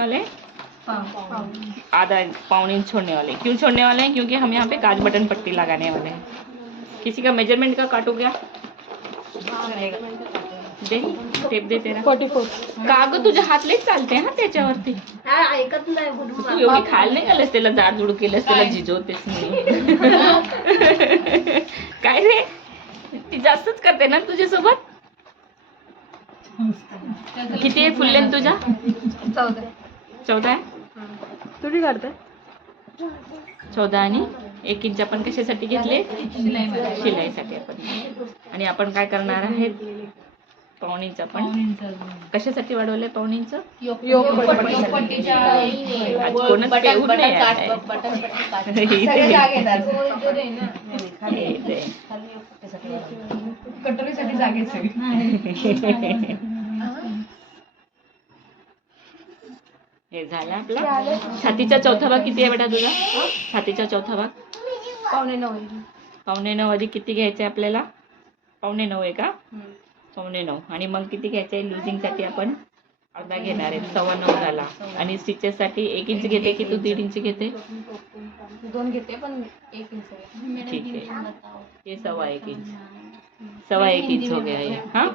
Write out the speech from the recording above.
वाले आधा पौने इंच छोड़ने वाले। क्यों छोड़ने वाले हैं? क्योंकि हम यहाँ पे काज बटन पट्टी लगाने वाले हैं। किसी का मेजरमेंट का काटो क्या? दे टेप दे तेरा 44 का ग तुझे हात लई चालते हा त्याच्यावरती ऐकत नाही तू एवढी खायला नाही गेलस त्याला जाडजूड केलंस त्याला झिजवतेस काय रे ती जास्तच करते ना तुझ्यासोबत। किती आहे फुल लेंथ तुझ्या? 14 आहे। तुझी काढते 14 आणि 1 इंच आपण कशासाठी घेतले? शिलाईसाठी आपण। आणि आपण काय करणार आहे? पाऊण इंच आपण कशासाठी वाढवले? पाऊण इंच योगपट्टीच्या आज कोणच पेऊन नाही कटोरीसाठी जागेच हे झालं आपला। छातीचा चौथा भाग किती आहे बेटा तुझा? छातीचा चौथा भाग पावणे 9। पावणे 9 अधिक किती घ्यायचे आपल्याला? पावणे 9 आहे का? पावणे 9 आणि मग किती घ्यायचे? लुजिंग साठी आपण अर्धा घेणार आहे, 9.25 झाला। आणि स्टिचेस साठी 1 इंच घेते की तू 1.5 इंच घेते? 2 घेते पण 1 इंच ठीक है, ये 1.25 इंच, 1.25 इंच हो गया ये। हाँ